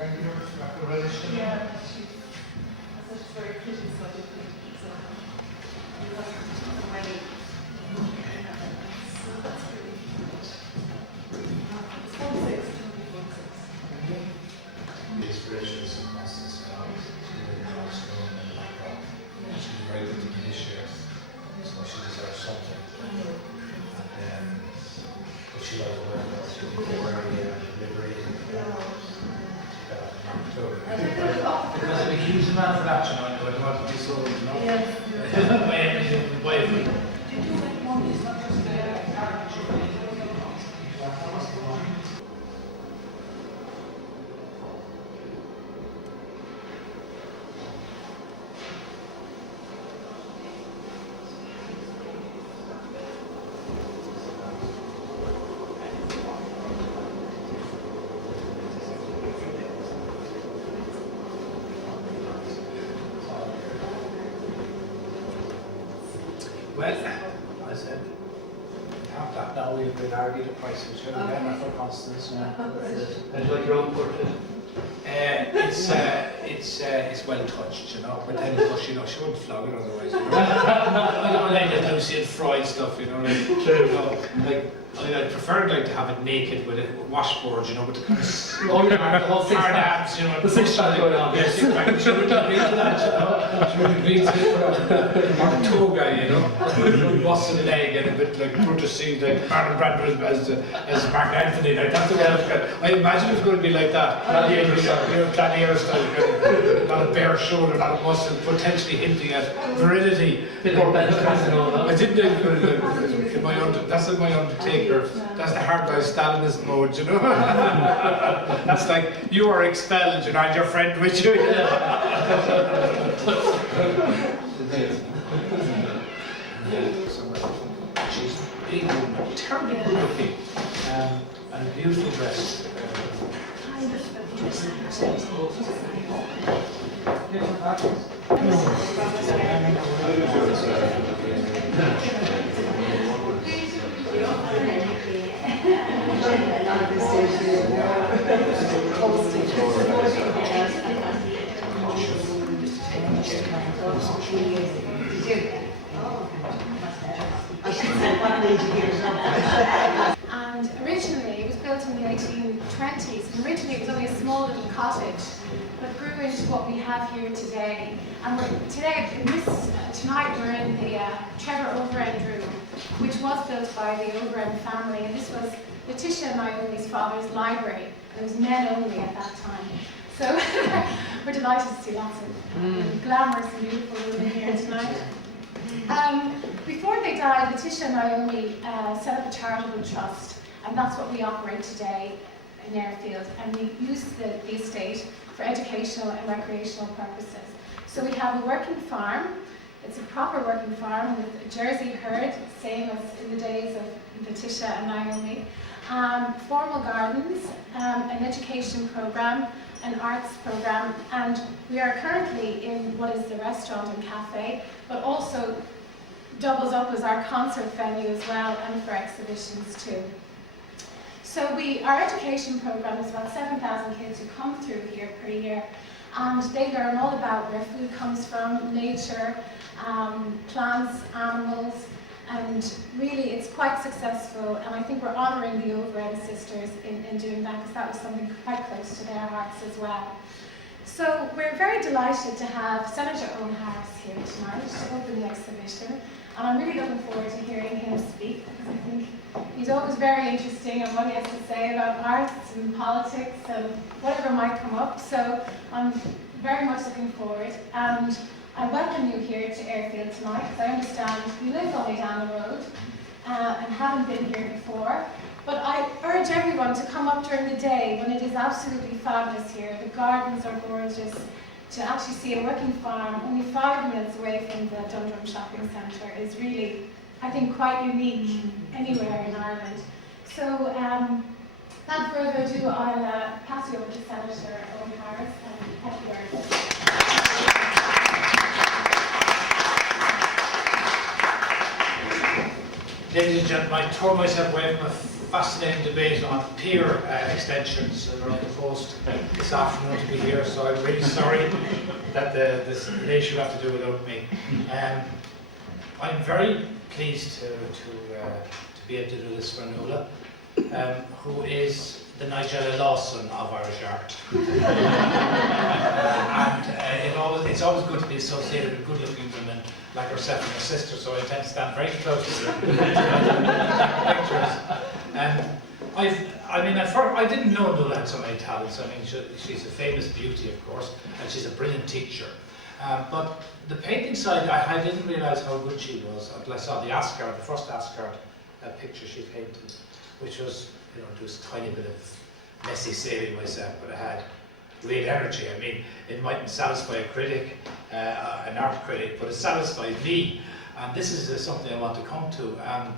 Thank you, Dr. Relish. Yeah, that's very pretty, so I think it's already. So that's really good. It's 1/6, 1/6. The inspiration is some process now. She's very good to be initiated, so she deserves something. But she loves work, she'll be very liberating. Because I'm a huge amount of that, you know, I don't want to be sold, you know. Yeah. My energy and my Did you make one is not just well, I said, half that now we've been argued the price of sugar again for Constance. And like your own portrait. It's well touched, you know, but then of course, you know, she wouldn't flog it otherwise. You know? I don't like that now seeing fried stuff, you know, like, you know, like I prefer like to have it naked with a washboard, you know, with the kind of hard abs, you know, the six-pack going on. Yeah, six-pack. She wouldn't agree to that, you know. She wouldn't agree to it. Or a toga, you know, busting an egg and a bit like Brutus seemed like Marlon Brando as Mark Anthony. Like that's the way I was going. I imagine it's going to be like that. Gladiator style, a lot of bare shoulder, a lot of muscle, potentially hinting at virility. Bit more bench press and all that. I didn't in my that's in my Undertaker. That's the hard guy Stalinist mode, you know. That's like you are expelled, you know, and your friend with you. She's big woman, terribly good looking, and beautifully dressed. And originally it was built in the 1820s, and originally it was only a small little cottage, but grew into what we have here today. And tonight we're in the Trevor Overend room, which was built by the Overend family, and this was Letitia and Naomi's father's library. It was men only at that time. So we're delighted to see lots of glamorous and beautiful women here tonight. Before they died, Letitia and Naomi set up a charitable trust, and that's what we operate today in Airfield, and we use the estate for educational and recreational purposes. So we have a working farm. It's a proper working farm with a Jersey herd, same as in the days of Letitia and Naomi. Formal gardens, an education program, an arts program, and we are currently in what is the restaurant and cafe, but also doubles up as our concert venue as well, and for exhibitions too. So our education program is about 7,000 kids who come through here per year, and they learn all about where food comes from, nature, plants, animals, and really it's quite successful, and I think we're honouring the Overend sisters in doing that, because that was something quite close to their hearts as well. So we're very delighted to have Senator Eoghan Harris here tonight to open the exhibition, and I'm really looking forward to hearing him speak, because I think he's always very interesting in what he has to say about arts and politics and whatever might come up, so I'm very much looking forward. And I welcome you here to Airfield tonight, because I understand you live only down the road and haven't been here before. But I urge everyone to come up during the day when it is absolutely fabulous here. The gardens are gorgeous. To actually see a working farm only 5 minutes away from the Dundrum shopping centre is really, I think, quite unique anywhere in Ireland. So, without further ado, I'll pass you over to Senator Eoghan Harris, and thank you very much. Ladies and gentlemen, I tore myself away from a fascinating debate on pier extensions that are proposed this afternoon to be here, so I'm really sorry that this day should have to do without me. I'm very pleased to be able to do this for Nuala, who is the Nigella Lawson of Irish art. It's always good to be associated with good-looking women like herself and her sister, so I tend to stand very close to her pictures. I didn't know Nuala had so many talents. I mean, she's a famous beauty, of course, and she's a brilliant teacher. But the painting side, I didn't realise how good she was until I saw the Asgard, the first Asgard picture she painted, which was, just a tiny bit of messy sailing myself, but it had real energy. I mean, it mightn't satisfy a critic, an art critic, but it satisfied me. And this is something I want to come to.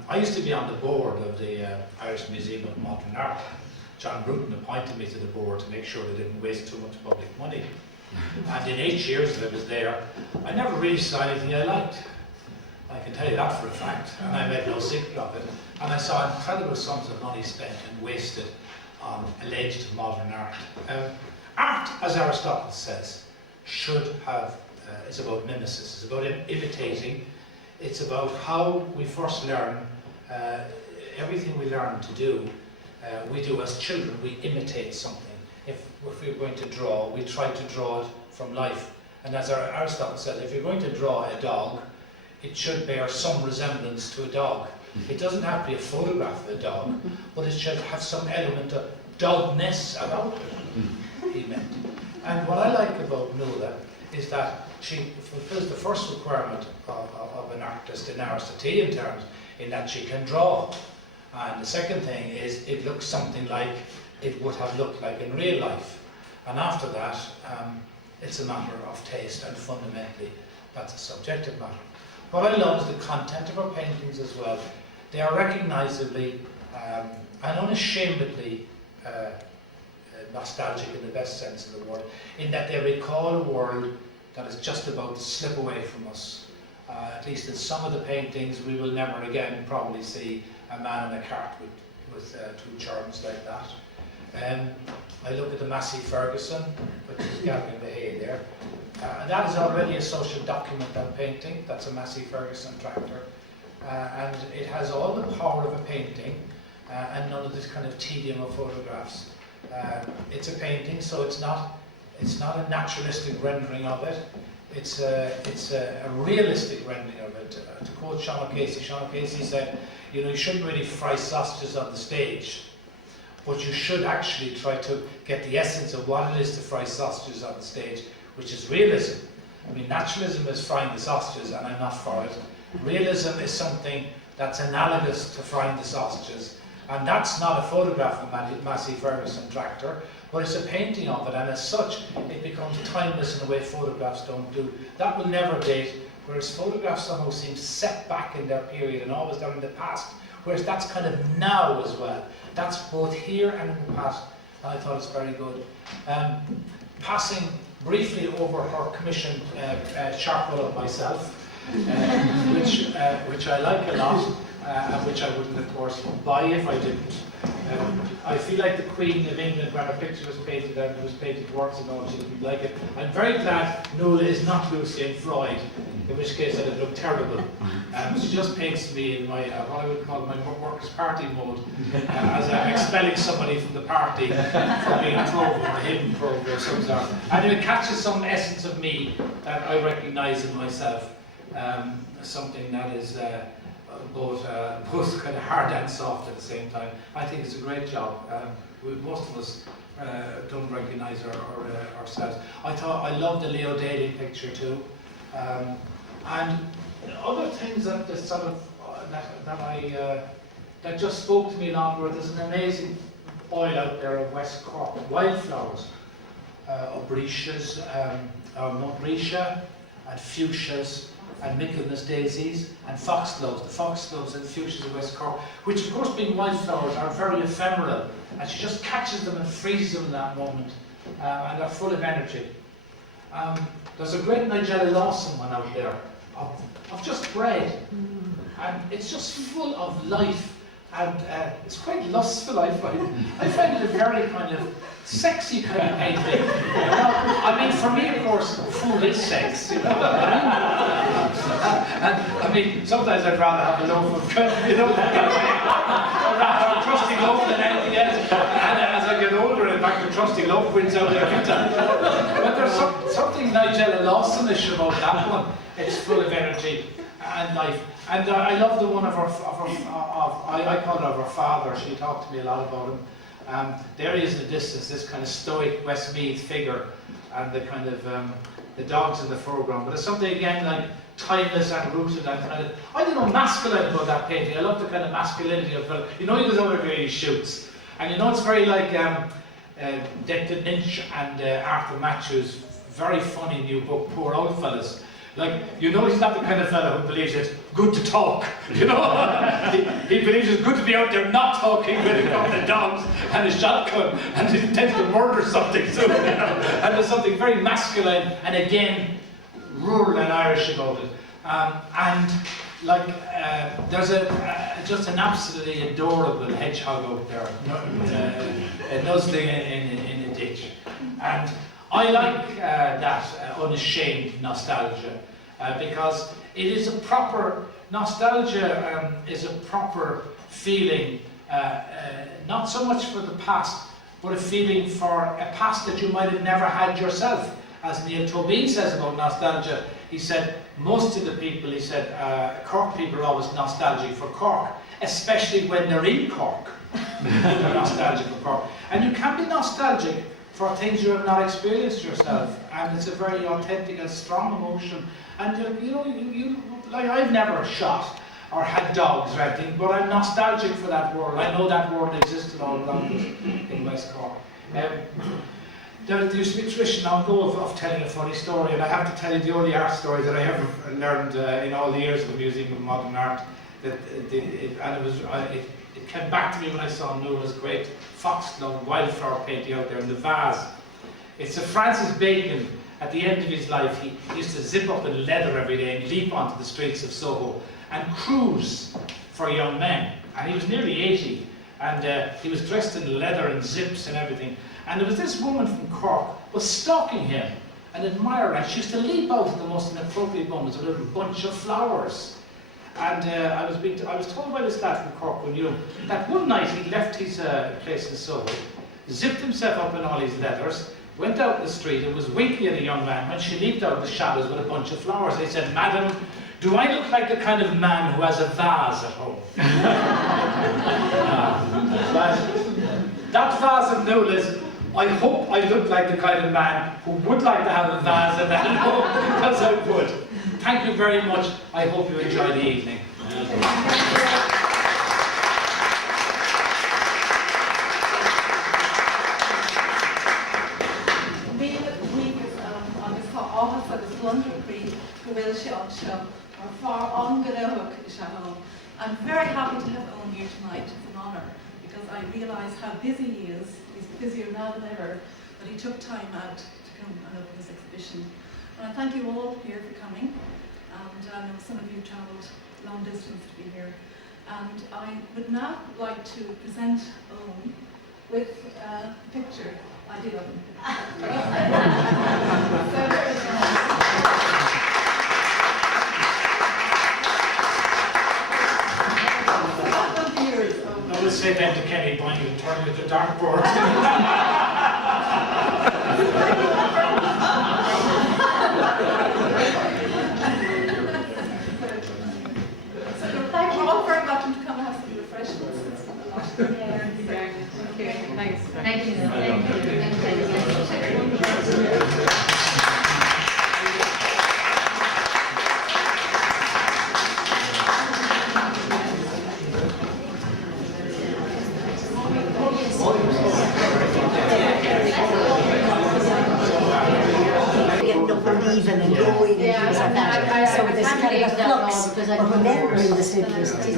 I used to be on the board of the Irish Museum of Modern Art. John Bruton appointed me to the board to make sure they didn't waste too much public money. And in 8 years that I was there, I never really saw anything I liked. I can tell you that for a fact, and I made no secret of it. And I saw incredible sums of money spent and wasted on alleged modern art. Art, as Aristotle says, should have, it's about mimesis, it's about imitating. It's about how we first learn, everything we learn to do, we do as children, we imitate something. If we're going to draw, we try to draw it from life. And as Aristotle said, if you're going to draw a dog, it should bear some resemblance to a dog. It doesn't have to be a photograph of a dog, but it should have some element of dogness about it, he meant. And what I like about Nuala is that she fulfills the first requirement of an artist in Aristotelian terms, in that she can draw. And the second thing is it looks something like it would have looked like in real life. And after that, it's a matter of taste, and fundamentally, that's a subjective matter. What I love is the content of her paintings as well. They are recognisably and unashamedly nostalgic in the best sense of the word, in that they recall a world that is just about to slip away from us. At least in some of the paintings, we will never again probably see a man in a cart with two churns like that. I look at the Massey Ferguson, which is gathering the hay there. That is already a social document, that painting. That's a Massey Ferguson tractor. And it has all the power of a painting and none of this kind of tedium of photographs. It's a painting, so it's not a naturalistic rendering of it. It's a realistic rendering of it. To quote Sean O'Casey said, you shouldn't really fry sausages on the stage, but you should actually try to get the essence of what it is to fry sausages on the stage, which is realism. I mean, naturalism is frying the sausages, and I'm not for it. Realism is something that's analogous to frying the sausages, and that's not a photograph of Massey Ferguson tractor, but it's a painting of it, and as such, it becomes timeless in a way photographs don't do. That will never date, whereas photographs somehow seem set back in their period and always they're in the past, whereas that's kind of now as well. That's both here and in the past, and I thought it's very good. Passing briefly over her commissioned charcoal of myself, which I like a lot, and which I wouldn't, of course, buy if I didn't. I feel like the Queen of England when her picture was painted, and it was painted works and all, she didn't like it. I'm very glad Nuala is not Lucian Freud, in which case it would look terrible. She just paints me in my, what I would call my workers' party mode, as I'm expelling somebody from the party for being a provo or a hidden provo of some sort. And it catches some essence of me that I recognise in myself, something that is both kind of hard and soft at the same time. I think it's a great job. Most of us don't recognise ourselves. I love the Leo Daly picture too, and other things that sort of that just spoke to me longer. There's an amazing oil out there of West Cork, wildflowers, aubrecias, montbretia, and fuchsias, and Michaelmas daisies, and foxgloves. The foxgloves and fuchsias of West Cork, which of course being wildflowers are very ephemeral, and she just catches them and freezes them in that moment, and they're full of energy. There's a great Nigella Lawson one out there, of just bread, and it's just full of life. and it's quite lustful, I find. I find it a very kind of sexy kind of painting. You know? I mean, for me, of course, food is sex, you know. And I mean, sometimes I'd rather have a loaf of bread, you know, rather a crusty loaf than anything else. And as I get older, in fact, the trusty loaf wins out every time. But there's something Nigella Lawsonish about that one. It's full of energy and life. And I love the one of I call her of her father. She talked to me a lot about him. There he is in the distance, this kind of stoic Westmeath figure, and the kind of the dogs in the foreground. But it's something again like timeless and rooted and kind of, I don't know, masculine about that painting. I love the kind of masculinity of it. You know, he goes over where he shoots, and you know it's very like Declan Lynch and Arthur Matthews' very funny new book, Poor Old Fellas. Like, you know, he's not the kind of fellow who believes it's good to talk, you know? he believes it's good to be out there not talking with a couple of dogs and a shotgun, and he intends to murder something soon, you know? And there's something very masculine and, again, rural and Irish about it. And, like, there's just an absolutely adorable hedgehog out there, nuzzling in a ditch. And I like that unashamed nostalgia because it is a proper, nostalgia is a proper feeling, not so much for the past, but a feeling for a past that you might have never had yourself. As Neil Tobin says about nostalgia, he said, most of the people, he said, Cork people are always nostalgic for Cork, especially when they're in Cork. They're nostalgic for Cork. And you can be nostalgic for things you have not experienced yourself, and it's a very authentic and strong emotion. And you know, like I've never shot or had dogs or anything, but I'm nostalgic for that world. I know that world existed all around us in West Cork. There used to be a tradition long ago of telling a funny story, and I have to tell you the only art story that I ever learned in all the years of the Museum of Modern Art. It came back to me when I saw Nuala's great foxglove wildflower painting out there in the vase. It's a Francis Bacon. At the end of his life, he used to zip up in leather every day and leap onto the streets of Soho and cruise for young men. And he was nearly 80, and he was dressed in leather and zips and everything. And there was this woman from Cork was stalking him and admiring him. She used to leap out at the most inappropriate moments with a little bunch of flowers. And I was told by this lad from Cork when you that one night he left his place in Soho, zipped himself up in all his leathers, went out in the street and was winking at a young man when she leaped out of the shadows with a bunch of flowers. He said, "Madam, do I look like the kind of man who has a vase at home?" That vase of Nuala's, I hope I look like the kind of man who would like to have a vase at that home, because I would. Thank you very much. I hope you enjoy the evening. I'm very happy to have Owen here tonight. It's an honour because I realise how busy he is. He's busier now than ever, but he took time out to come and open this exhibition. And I thank you all here for coming. And I know some of you travelled long distance to be here. And I would now like to present Owen with a picture. I did open the picture. I would say then to Kenny, buying you and turning it to dartboard. We're all very welcome to come and have some refreshments. Thank you. Even and going and things like that. So there's kind of a flux of remembering the simplicity.